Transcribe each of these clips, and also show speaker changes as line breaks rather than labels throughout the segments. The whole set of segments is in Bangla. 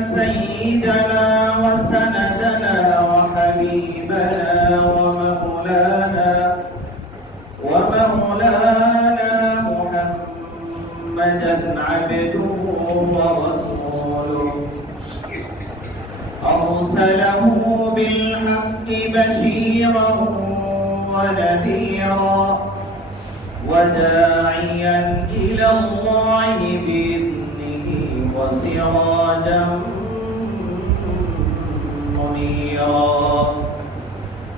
سيدنا وسندنا وحبيبنا ومولانا ومولانا محمدا عبده ورسوله. أرسله بالحق بشيرا ونذيرا وداعيا إلى الله بإذنه وسراجا منيرا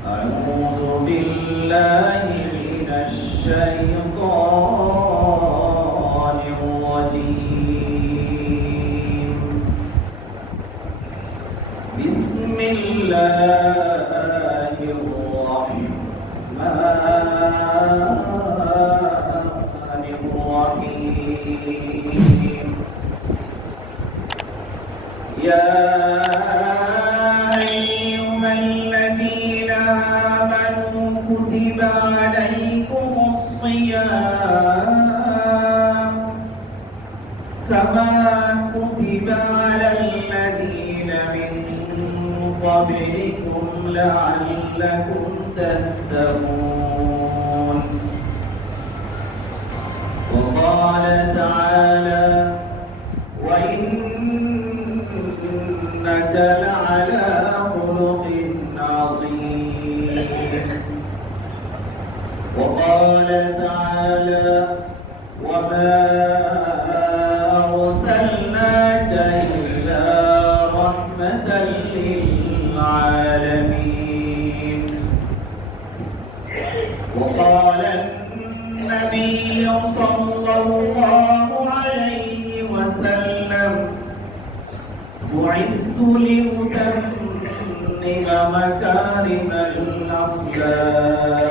أعوذ بالله من الشيطان الرجيم. بسم الله يا كما كتب على الذين من قبلكم لعلكم تتقون وقال تعالى وإنك لعلى خلق عظيم وقال تعالى وما صلى الله عليه وسلم. بعثت لأتمم مكارم الأخلاق.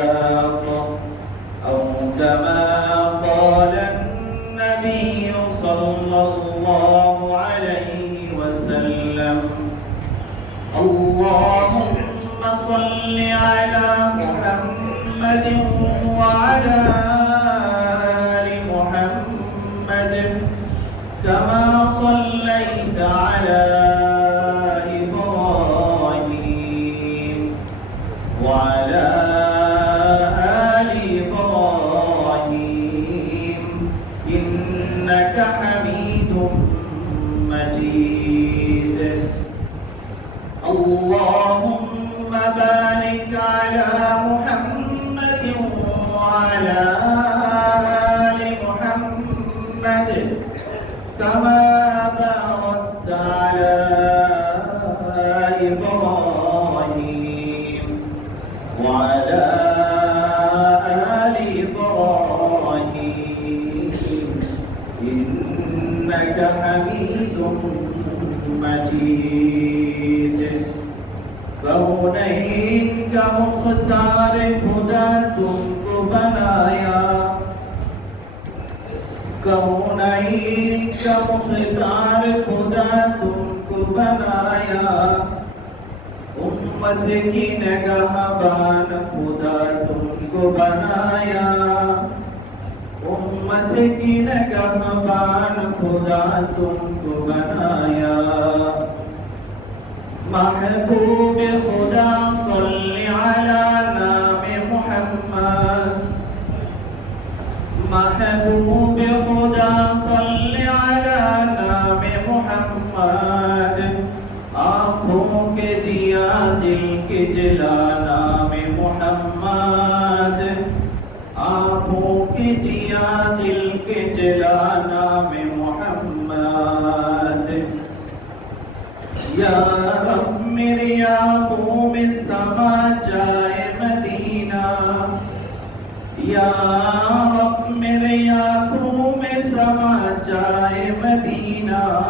كما سمجھ کی نگاہ بان خدا تم کو بنایا امت کی نگاہ بان خدا تم کو بنایا محبوب خدا صلی علی نام محمد محبوب خدا صلی علی نام محمد جلا نام محمد۔ آنکھوں جیا، دل کے جلا نام محمد۔ یا رب میری آنکھوں میں سما جائے مدینہ۔ یا رب آنکھوں میں سما جائے مدینہ۔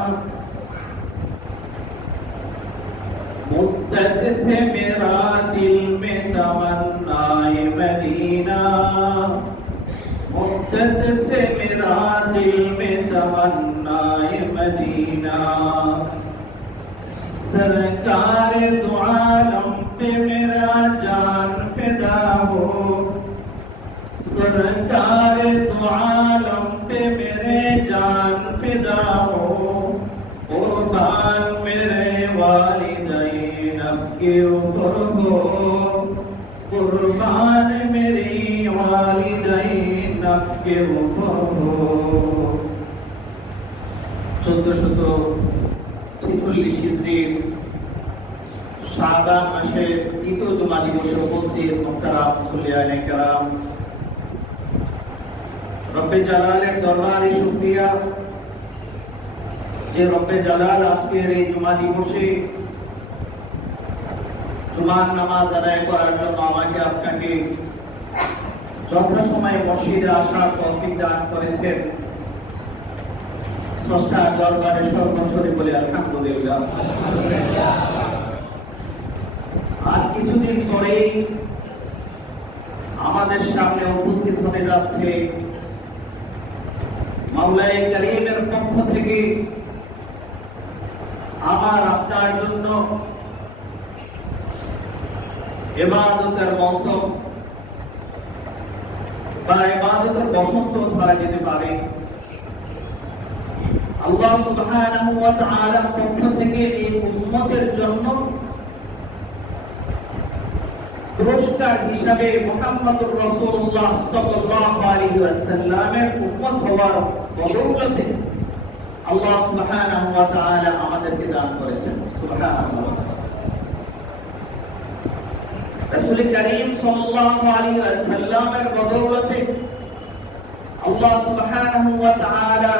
مدت سے دل میں تمنا مدینہ سرکار دو عالم پہ میرا جان فدا ہو۔ سرکار دو عالم پہ میرے جان فدا ہو قربان میرے والدین اب کے ہو۔ قربان میری والدین۔ কাকে চোদ্দশত ছেচল্লিশ ইসরির সাদা মাসে দ্বিতীয় জমা দিবসে উপস্থিত মোক্তারাম সুলিয়ানে কেরাম। রব্বে জালালের দরবারে শুক্রিয়া। যে রব্বে জালাল আজকের এই জমা দিবসে জুমার নামাজ আদায় করার জন্য আমাকে আপনাকে যথাসময়ে মসজিদে আসার তৌফিক দান করেছেন। স্রষ্টার দরবারে সর্বস্বরে বলে আলহামদুলিল্লাহ। আর কিছুদিন পরেই আমাদের সামনে উপস্থিত হতে যাচ্ছে মাওলাই করিমের পক্ষ থেকে আমার আপনার জন্য এবাদতের মৌসুম। বা এবাদতের বসন্ত ধরা যেতে পারে। আল্লাহ সুবহানাহু ওয়া তাআলার পক্ষ থেকে এই উম্মতের জন্য পুরস্কার হিসাবে মুহাম্মদুর রাসূলুল্লাহ সাল্লাল্লাহু আলাইহি ওয়াসাল্লামের উম্মত হওয়ার বদৌলতে আল্লাহ সুবহানাহু ওয়া তাআলা আমাদেরকে দান করেছেন। সুবহানাল্লাহ। রাসূল করিম সাল্লাল্লাহু আলাইহি ওয়াসাল্লামের বদৌলতে আল্লাহ সুবহানাহু ওয়া তাআলা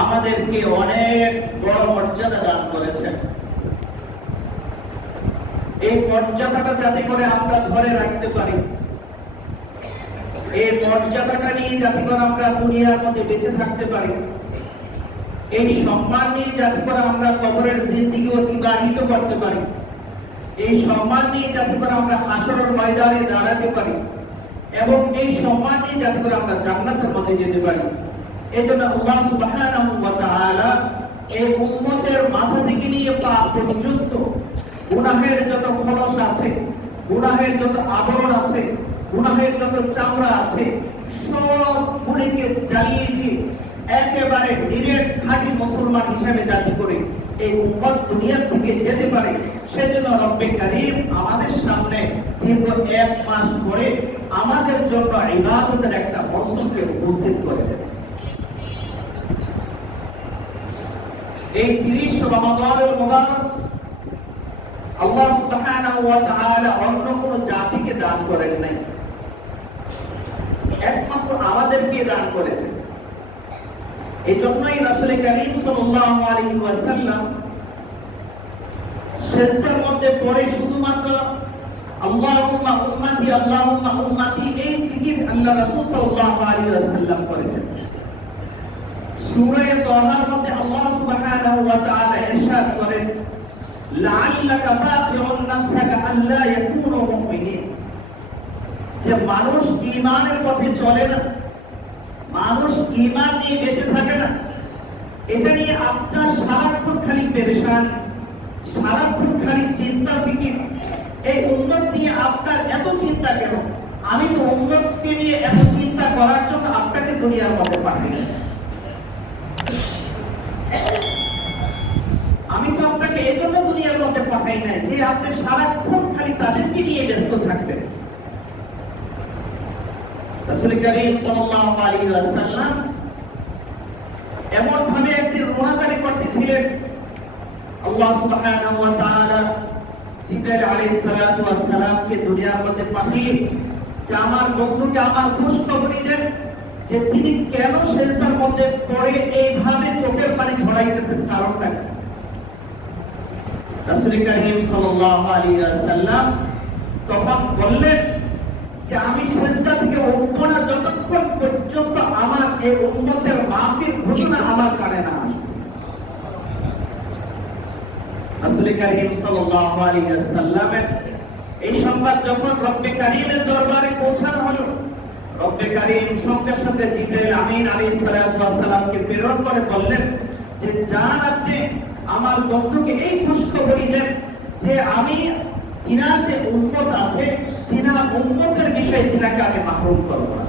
আমাদেরকে অনেক বড় মর্যাদা দান করেছেন। এই মর্যাদাটা যাতে করে আমরা ধরে রাখতে পারি। এই মর্যাদাটা নিয়ে যাতে করে আমরা দুনিয়ার মধ্যে বেঁচে থাকতে পারি। এই সম্মান নিয়ে যাতে করে আমরা কবরের জিন্দিগি অতিবাহিত করতে পারি। এই সম্মান নিয়ে যাতে করে আমরা হাসরের ময়দানে দাঁড়াতে পারি এবং এই সম্মান নিয়ে যাতে করে আমরা জান্নাতের মধ্যে যেতে পারি। এজন্য আল্লাহ সুবহানাহু ওয়া এই উম্মতের মাথা থেকে নিয়ে পা পর্যন্ত গুনাহের যত খলস আছে, গুনাহের যত আবরণ আছে, গুনাহের যত চামড়া আছে, সবগুলিকে জ্বালিয়ে দিয়ে একেবারে নিরেট খাঁটি মুসলমান হিসেবে জাতি করে এই উম্মত দুনিয়ার থেকে যেতে পারে, সেজন্য রব্বে কারিম আমাদের সামনে দীর্ঘ এক মাস পরে আমাদের জন্য ইবাদতের একটা উপস্থিত করে দেবে। এই 30 রমাদানের আল্লাহ সুবহানাহু ওয়া তাআলা অন্য কোন জাতিকে দান করেন নাই। একমাত্র আমাদেরকে দান করেছেন। এই জন্যই রাসূল করিম সাল্লাল্লাহু আলাইহি ওয়াসাল্লাম সেজদার মধ্যে পড়ে শুধুমাত্র আল্লাহুম্মা উম্মতি আল্লাহুম্মা উম্মতি, এই ফিকির আল্লাহ রাসূল সাল্লাল্লাহু আলাইহি ওয়াসাল্লাম করেছেন। সূরা তাহার মধ্যে আল্লাহ সুবহানাহু ওয়া তাআলা ইরশাদ করেন, লাআল্লাকা বাকিউন নাফসাকা আল্লা ইয়াকুনু মুমিনিন। যে মানুষ ঈমানের পথে চলে না মানুষ ঈমান নিয়ে বেঁচে থাকে না। এটা নিয়ে আপনার সারাক্ষণ খালি পেরেশান সারাক্ষণ খালি চিন্তা ফিকির। এই উন্নত নিয়ে আপনার এত চিন্তা কেন? আমি তো উন্নতকে নিয়ে এত চিন্তা করার জন্য আপনাকে দুনিয়ার মধ্যে পাঠিয়েছি আমি তো আপনাকে এই জন্য দুনিয়ার মধ্যে পাঠাই নাই যে আপনি সারাক্ষণ খালি তাদেরকে নিয়ে ব্যস্ত থাকবেন। রাসূল করিম সাল্লাল্লাহু আলাইহি ওয়াসাল্লাম এমন ভাবে একদিন রোনাজারি করতেছিলেন আল্লাহ সুবহানাহু ওয়া তাআলা জিবরাইল আলাইহিস সালাতু ওয়াস সালামকে দুনিয়ার মধ্যে পাঠিয়ে যে আমার বন্ধুকে আমার খবরই দেন যে তিনি কেন শেষদার মধ্যে পড়ে এইভাবে চোখের পানি ঝরাইতেছেন কারণটা কি? রাসূল করিম সাল্লাল্লাহু আলাইহি ওয়াসাল্লাম তখন বললেন যে আমি সেজদা থেকে উঠবো না যতক্ষণ পর্যন্ত আমার এই উম্মতের মাফির ঘোষণা আমার কানে না আসবে। রাসূল করিম এই সংবাদ যখন রব্বে কারীমের দরবারে পৌঁছানো হলো, রব্বে কারীম সঙ্গে সঙ্গে জিবরাইল আমিন আলাইহিস সালামকে প্রেরণ করে বললেন যে যান আপনি আমার বন্ধুকে এই খুশখবরি দেন যে, আমি তিনার যে উন্মত আছে, তিনার উন্মতের বিষয়ে তিনাকে আমি মাহরুম করব না।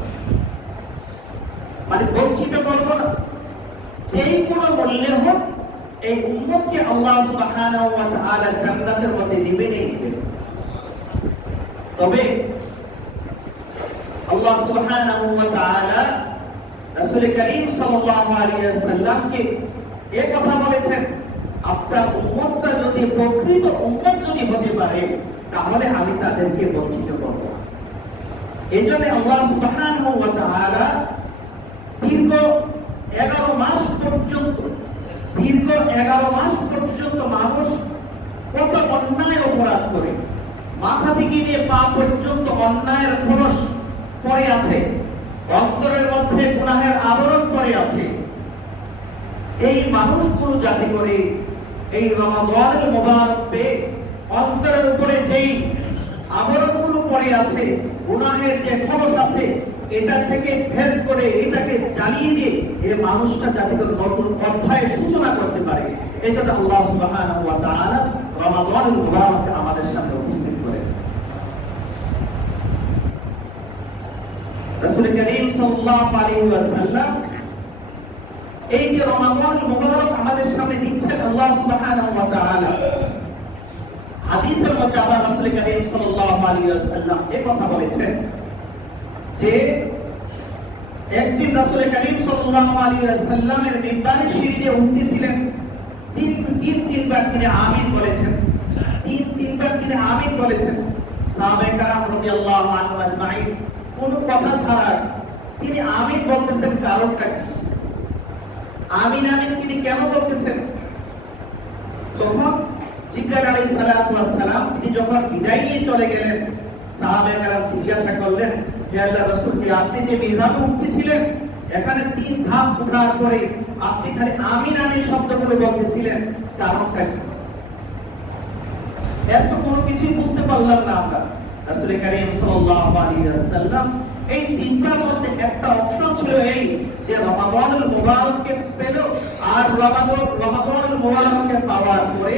মানে বঞ্চিত করব না। যেই কোনো মূল্যে হোক, এই উম্মতকে আল্লাহ সুবহানাহু জান্নাতের মধ্যে নিবেনই দিবেন তবে আল্লাহ সুবহানাহু ওয়া তাআলা রাসূল করিম সাল্লাল্লাহু আলাইহি ওয়াসাল্লামকে এই কথা বলেছেন, আপনার উম্মতটা যদি প্রকৃত উম্মত যদি হতে পারে, তাহলে আমি তাদেরকে বঞ্চিত করব এই জন্য আল্লাহ সুবহানাহু দীর্ঘ এগারো মাস পর্যন্ত, দীর্ঘ এগারো মাস পর্যন্ত মানুষ কত অন্যায় অপরাধ করে। মাথা থেকে নিয়ে পা পর্যন্ত অন্যায়ের খরচ পড়ে আছে, অন্তরের মধ্যে গুনাহের আবরণ পড়ে আছে। এই মানুষগুলো যাতে করে এই রমাদানের মোবারক পেয়ে অন্তরের উপরে যেই আবরণগুলো পড়ে আছে গুনাহের যে খরচ আছে এটা থেকে ভেদ করে এটাকে জ্বালিয়ে দিয়ে এই মানুষটা যাতে করে নতুন অধ্যায়ের সূচনা করতে পারে। জন্য আল্লাহ সুবহানাহু ওয়া তাআলা রমাদানুল মুবারক আমাদের সামনে উপস্থিত করেন। রাসূল করিম সাল্লাল্লাহু আলাইহি ওয়াসাল্লাম এই যে রমাদানুল মুবারক আমাদের সামনে দিচ্ছেন আল্লাহ সুবহানাহু ওয়া তাআলা হাদিসের মধ্যে আবার রাসূল করিম সাল্লাল্লাহু আলাইহি ওয়াসাল্লাম এই কথা বলেছেন যে একদিন রাসূল করিম সাল্লাল্লাহু আলাইহি ওয়াসাল্লামের মিম্বারে সিঁড়িতে উঠতেছিলেন তিন তিন, তিনবার তিনি আমিন বলেছেন। তিন, তিনবার তিনি আমিন বলেছেন। সাহাবায়ে কারাম রাদিয়াল্লাহু আনহু আজমাইন, কোনো কথা ছাড়া তিনি আমিন বলতেছেন কারণটা কি? আমিন আমিন তিনি কেন বলতেছেন? তখন জিব্রাইল আলাইহিস সালাতু ওয়াস সালাম, তিনি যখন বিদায় নিয়ে চলে গেলেন, সাহাবায়ে জিজ্ঞাসা করলেন, হে আল্লাহর রাসূল যে আপনি যে মিহরাবে উঠতেছিলেন এখানে তিন ধাপ উঠার পরে আপনি খালি আমিন আমিন শব্দগুলো বলতেছিলেন, কারণটা কি? এর কোনো কিছুই বুঝতে পারলাম না আমরা। রাসূল করিম সাল্লাল্লাহু আলাইহি ওয়াসাল্লাম, এই তিনটার মধ্যে একটা অপশন ছিল এই যে রমাদানুল মুবারককে পেল আর রমাদান রমাদানুল মুবারককে পাওয়ার পরে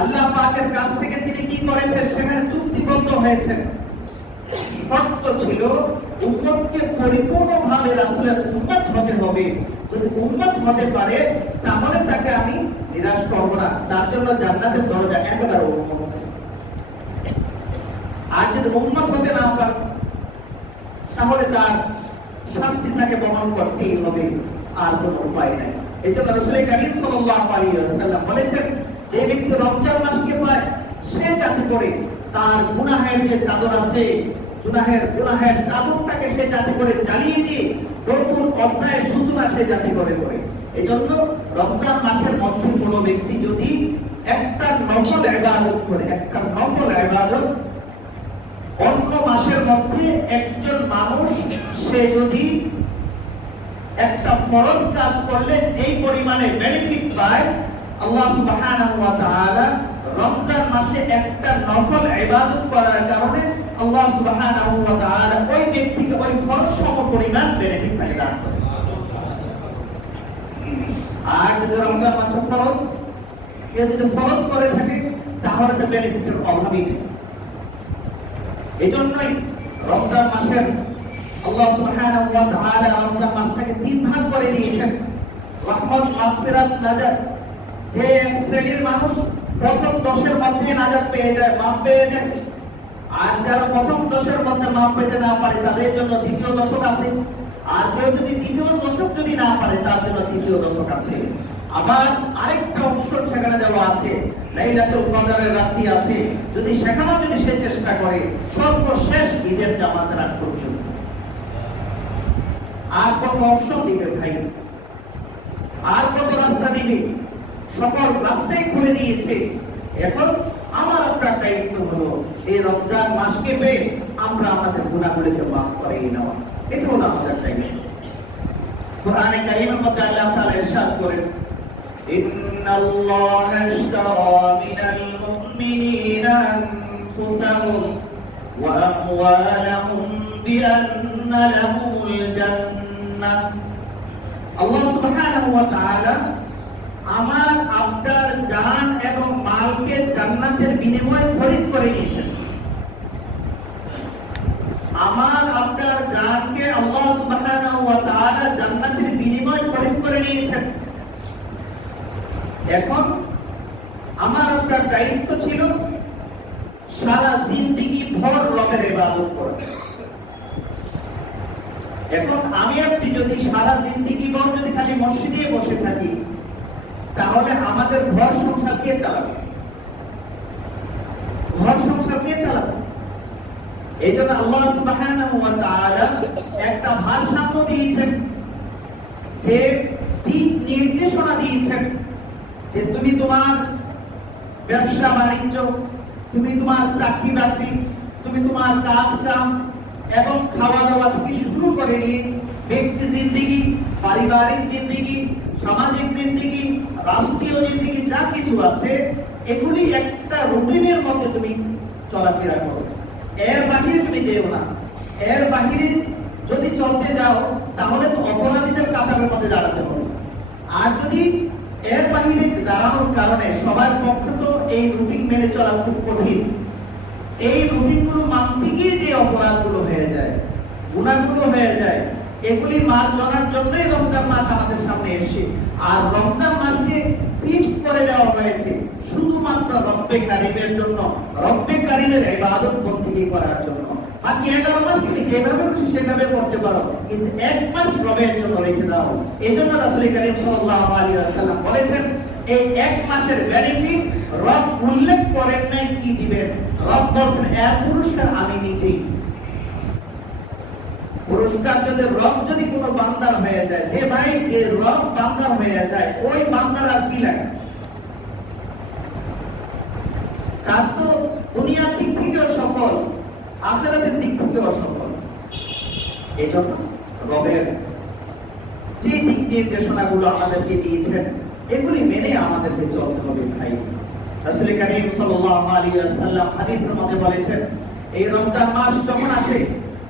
আল্লাহ পাকের কাছ থেকে তিনি কি করেছেন? সেখানে চুক্তিবদ্ধ হয়েছেন। শর্ত ছিল, উম্মতকে পরিপূর্ণভাবে রাসূলের উম্মত হতে হবে। যদি উম্মত হতে পারে, তাহলে তাকে আমি নিরাশ করব না। তার জন্য জান্নাতের দরজা একেবারে উন্মুক্ত আর যদি উন্মত হতে না পারে, তাহলে তার শাস্তি তাকে বহন করতেই হবে। আর কোনো উপায় নাই। এই জন্য রসুল করিম সাল্লাল্লাহু আলাইহি বলেছেন যে ব্যক্তি রমজান মাসকে পায়, সে যাতে করে। তার গুনাহের যে চাদর আছে, গুনাহের গুনাহের চাদরটাকে সে যাতে করে জ্বালিয়ে দিয়ে নতুন অধ্যায়ের সূচনা সে যাতে করে করে। এই জন্য রমজান মাসের মধ্যে কোনো ব্যক্তি যদি একটা নফল ইবাদত করে, একটা নফল ইবাদত, অন্য মাসের মধ্যে একজন মানুষ, সে যদি একটা ফরজ কাজ করলে যেই পরিমাণে বেনিফিট পায় আল্লাহ সুবহানাহু ওয়া তাআলা রমজান মাসে একটা নফল ইবাদত করার কারণে আল্লাহ সুবহানাহু ওয়া তাআলা ওই ব্যক্তিকে ওই ফরজ সম পরিমাণ বেনিফিট দান করে আর যদি রমজান মাসে ফরজ, কেউ যদি ফরজ করে থাকে, তাহলে তো বেনিফিটের অভাবই নেই। এই জন্যই রমজান মাসের আল্লাহ সুবহানাহু ওয়া তাআলা রমজান মাসটাকে তিন ভাগ করে দিয়েছেন। রহমত, মাগফিরাত, নাজাত। শ্রেণির মানুষ প্রথম দশের মধ্যে নাজাত পেয়ে যায়, মাপ পেয়ে যায়। আর যারা প্রথম দশের মধ্যে মাপ পেতে না পারে, তাদের জন্য দ্বিতীয় দশক আছে। আর কেউ যদি দ্বিতীয় দশক যদি না পারে, তার জন্য তৃতীয় দশক আছে। আবার আরেকটা অপশন সেখানে দেওয়া আছে, লাইলাতুল কদরের রাত্রি আছে। যদি সেখানেও যদি সে চেষ্টা করে, সর্বশেষ ঈদের জামাত রাত পর্যন্ত। আর কত অপশন দিবে ভাই? আর কত রাস্তা দিবে? সকল রাস্তাই খুলে দিয়েছে। এখন আমার আপনার দায়িত্ব হলো এই রমজান মাসকে পেয়ে আমরা আমাদের গুণাগুলিকে মাফ করে নেওয়া। এটা হলো আমাদের দায়িত্ব। কোরআনে কারিমের মধ্যে আল্লাহ তাআলা ইরশাদ করেন আল্লাহ আমার আপনার জান এবং মালকে জান্নাতের বিনিময়ে খরিদ করে নিয়েছেন আমার আপনার জানকে আল্লাহ সুবহানাহু ওয়া তাআলা জান্নাতের বিনিময়ে খরিদ করে নিয়েছেন। এখন আমার আপনার দায়িত্ব ছিল সারা জিন্দিগি ভর রবের ইবাদত করা। এখন আমি আপনি যদি সারা জিন্দিগি ভর যদি খালি মসজিদে বসে থাকি তাহলে আমাদের ঘর সংসার কে চালাবে? ঘর সংসার কে চালাবে? এই জন্য আল্লাহ একটা ভারসাম্য দিয়েছেন, যে দিক নির্দেশনা দিয়েছেন, যে তুমি তোমার ব্যবসা বাণিজ্য, তুমি তোমার চাকরি বাকরি, তুমি তোমার কাজ কাম এবং খাওয়া দাওয়া থেকে শুরু করে নিয়ে ব্যক্তি জিন্দিগি, পারিবারিক জিন্দিগি সামাজিক জিন্দিগি, রাষ্ট্রীয় জিন্দিগি, যা কিছু আছে, এগুলি একটা রুটিনের মধ্যে তুমি চলাফেরা করো। এর বাহিরে তুমি যেও না। এর বাহিরে যদি চলতে যাও, তাহলে তো অপরাধীদের কাতারের মধ্যে দাঁড়াতে হবে। আর যদি এর বাহিরে দাঁড়ানোর কারণে সবার পক্ষে তো এই রুটিন মেনে চলা খুব কঠিন। এই রুটিনগুলো মানতে গিয়ে যে অপরাধগুলো হয়ে যায় গুণাগুলো হয়ে যায় এগুলি মার জানার জন্যই রমজান মাস আমাদের সামনে এসে আর রমজান মাসকে ফিক্স করে দেওয়া হয়েছে শুধুমাত্র রব্বে কারিমের জন্য, রব্বে কারিমের ইবাদত বন্দিগি করার জন্য। বাকি এগারো মাস তুমি যেভাবে খুশি সেভাবে করতে পারো, কিন্তু এক মাস রবের জন্য রেখে দাও। এই জন্য রাসূল করিম সাল্লাল্লাহু আলাইহি ওয়াসাল্লাম বলেছেন, এই এক মাসের বেনিফিট রব উল্লেখ করেন নাই কি দিবেন। রব বলছেন, এর পুরস্কার আমি নিজেই পুরস্কার রব যদি কোনো বান্দার হয়ে যায়, যে ভাই, যে রব বান্দার হয়ে যায়, ওই বান্দার আর কি লাগে? তার তো দুনিয়ার দিক থেকেও সফল, আখেরাতের দিক থেকেও সফল। এই জন্য রবের যে দিক নির্দেশনাগুলো আমাদেরকে দিয়েছেন, এগুলি মেনে আমাদেরকে চলতে হবে ভাই। রাসূল করিম সাল্লাল্লাহু আলাইহি ওয়াসাল্লাম হাদিসের মধ্যে বলেছেন, এই রমজান মাস যখন আসে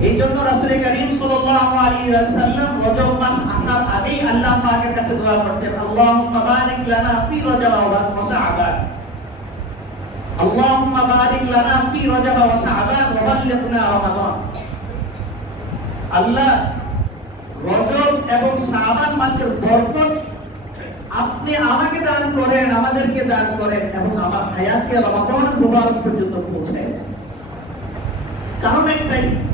এই জন্য রাসূল করিম সাল্লাল্লাহু আল্লাহ পাকের রজব এবং শাবান মাসের বরকত আপনি আমাকে দান করেন, আমাদেরকে দান করেন এবং আমার হায়াতকে রমাদান মুবারক পর্যন্ত পৌঁছায় কারণ একটাই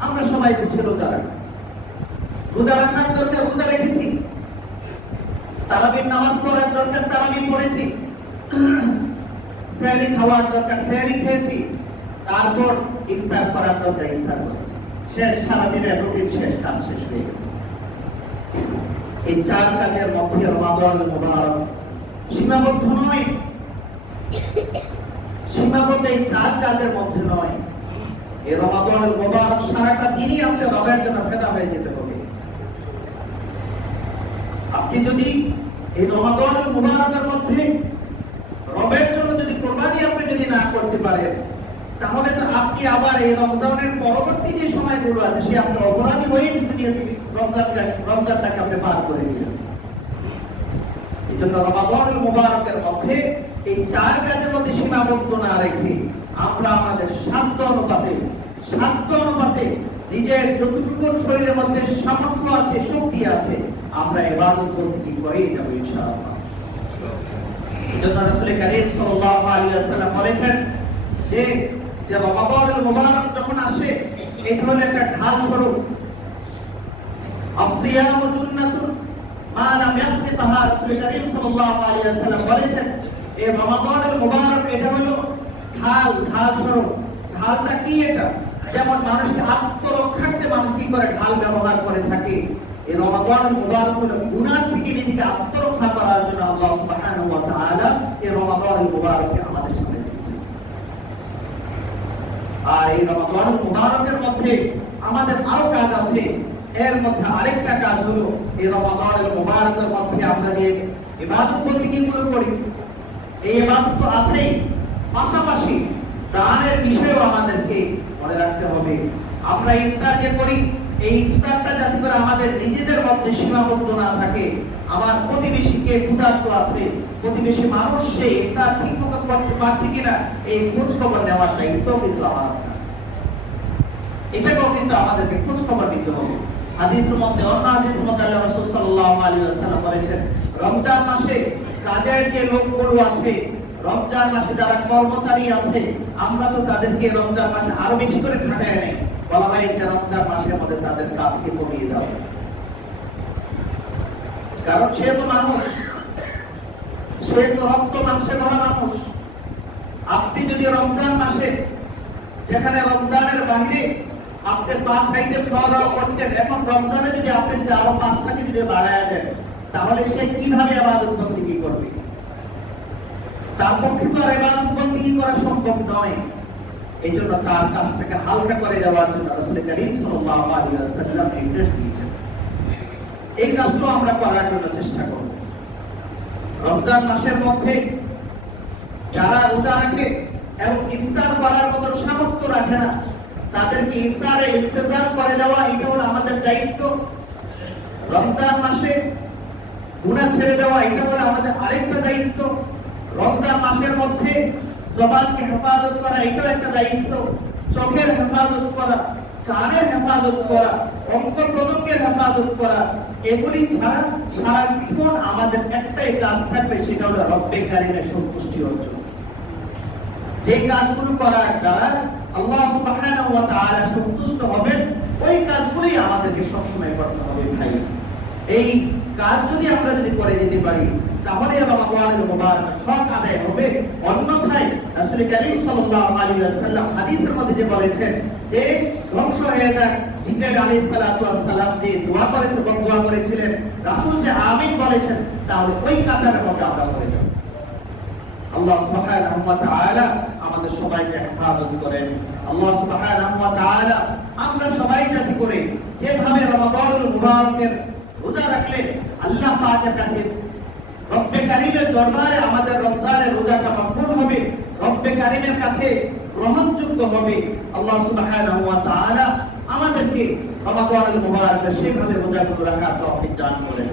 আমরা সবাই বুঝে রোজা রোজা রাখার দরকার, রোজা রেখেছি। তারাবির নামাজ পড়ার দরকার তারাবি পড়েছি। খাওয়ার দরকার খেয়েছি। তারপর ইফতার করার দরকার, ইফতার করেছি শেষ সারাদিনের রুটিন শেষ, কাজ শেষ হয়ে গেছে। এই চার কাজের মধ্যে রমাদান, মুবারক, সীমাবদ্ধ নয়। সীমাবদ্ধ এই চার কাজের মধ্যে নয়। রমাদান, মুবারক সারাটা দিনই আপনি রবের জন্য ফেদা হয়ে যেতে হবে। আপনি যদি এই রমাদান, মুবারকের মধ্যে রবের জন্য যদি কোরবানি আপনি যদি না করতে পারেন তাহলে তো আপনি আবার এই রমজানের পরবর্তী যে সময়গুলো আছে সে আপনি অপরাধী হয়ে কিন্তু রমজানটা রমজানটাকে আপনি পার করে দিলেন। এই জন্য মুবারকের মধ্যে এই চার কাজের মধ্যে সীমাবদ্ধ না রেখে আমরা আমাদের সাধ্য অনুপাতে সাধ্য অনুপাতে নিজের যতটুকু শরীরের মধ্যে সামর্থ্য আছে, শক্তি আছে, আমরা এবাদত করতে করেই যাব ইনশাআল্লাহ। রাসূল কারীম সাল্লাল্লাহু আলাইহি ওয়াসাল্লাম বলেছেন যে যে মুবারক যখন আসে হলো একটা ঢাল স্বরূপ। আসিয়ামু জুন্নাতুন তাহা রাসূল সাল্লাল্লাহু আলাইহি ওয়াসাল্লাম বলেছেন এই মুবারক এটা হলো ঢাল ঢাল স্বরূপ। ঢালটা কি এটা? যেমন মানুষকে আত্মরক্ষার্থে মানুষ কি করে ঢাল ব্যবহার করে থাকে, এই হলো গুনাহ থেকে নিজেকে আত্মরক্ষা করার জন্য আল্লাহ সুবহানাহু ওয়া তাআলা এই আমাদের আর এই মধ্যে আমাদের আরও কাজ আছে। এর মধ্যে আরেকটা কাজ হলো, এই মধ্যে আমরা যে ইবাদত করি, এই ইবাদত তো আছেই। পাশাপাশি দানের বিষয়েও আমাদেরকে মনে রাখতে হবে। আমরা ইফতার যে করি, এই ইফতারটা যাতে করে আমাদের নিজেদের মধ্যে সীমাবদ্ধ না থাকে। আমার প্রতিবেশীকে ক্ষুধার্ত আছে, প্রতিবেশী মানুষ সে ইফতার ঠিক করতে পারছে কিনা, এই খোঁজ খবর নেওয়ার দায়িত্ব কিন্তু আমার এটাকেও কিন্তু আমাদেরকে খোঁজ খবর দিতে হবে। হাদিসের মধ্যে, অন্য হাদিসের মধ্যে আল্লাহ রাসূল সাল্লাল্লাহু আলাইহি ওয়াসাল্লাম বলেছেন, রমজান মাসে কাজের যে লোকগুলো আছে, রমজান মাসে যারা কর্মচারী আছে, আমরা তো তাদেরকে রমজান মাসে আরও বেশি করে খাটায় নেই। বলা হয়েছে রমজান মাসের মধ্যে তাদের কাজকে কমিয়ে দাও কারণ সে তো মানুষ, সে তো রক্ত মাংসে ধরা মানুষ। আপনি যদি রমজান মাসে, যেখানে রমজানের বাহিরে আপনি পাঁচ আইটেম খাওয়া দাওয়া করতেন, এখন রমজানে যদি আপনি যদি আরও পাঁচটাকে যদি বাড়ায় দেন, তাহলে সে কীভাবে আবাদত বন্দী করবে? তার পক্ষে তো আর বন্দী করা সম্ভব নয়। এই জন্য তার কাজটাকে হালকা করে দেওয়ার জন্য রাসূল করিম নির্দেশ দিয়েছেন। এই কাজটা আমরা করার জন্য চেষ্টা করব। রমজান মাসের মধ্যে যারা রোজা রাখে এবং ইফতার করার মতো সামর্থ্য রাখে না, তাদেরকে ইফতারে ইন্তজাম করে দেওয়া, এটা হলো আমাদের দায়িত্ব। রমজান মাসে গুনাহ ছেড়ে দেওয়া, এটা হলো আমাদের আরেকটা দায়িত্ব। রমজান মাসের মধ্যে জবানকে হেফাজত করা, এটাও একটা দায়িত্ব। চোখের হেফাজত করা, কানের হেফাজত করা অঙ্ক প্রত্যঙ্গের হেফাজত করা, এগুলি ছাড়া সারাক্ষণ আমাদের একটাই কাজ থাকবে, সেটা হলো রব্বে সন্তুষ্টি অর্জন। যে কাজগুলো করার দ্বারা আল্লাহ সুবহানাহু ওয়া তাআলা সন্তুষ্ট হবেন, ওই কাজগুলোই আমাদেরকে সবসময় করতে হবে ভাই। এই কাজ যদি আমরা যদি করে যেতে পারি, তাহলে মুবারক আদায় হবে। অন্যথায় রাসূল করিম সাল্লাল্লাহু আলাইহি ওয়াসাল্লাম হাদিসের মধ্যে যে বলেছেন যে, ধ্বংস হয়ে যাক, জিবরাইল আলাইহিস সালাতু ওয়াস সালাম যে দোয়া করেছেন দোয়া করেছিলেন, রাসূল যে আমিন বলেছেন, তাহলে ওই কাজের মধ্যে আমরা করে আল্লাহ তাআলা আমাদের সবাইকে হেফাজত করেন। আল্লাহ তাআলা আমরা সবাই যাতে করে যেভাবে রমাদানুল মুবারকের রোজা রাখলে আল্লাহ পাকের কাছে রব্বে কারিমের দরবারে আমাদের রমজানের রোজাটা মকবুল হবে, রব্বে কারিমের কাছে গ্রহণযোগ্য হবে। আল্লাহ সুবহানাহু ওয়া তাআলা আমাদেরকে রমাদানুল মুবারক সেভাবে রোজাগুলো রাখার তৌফিক দান করেন।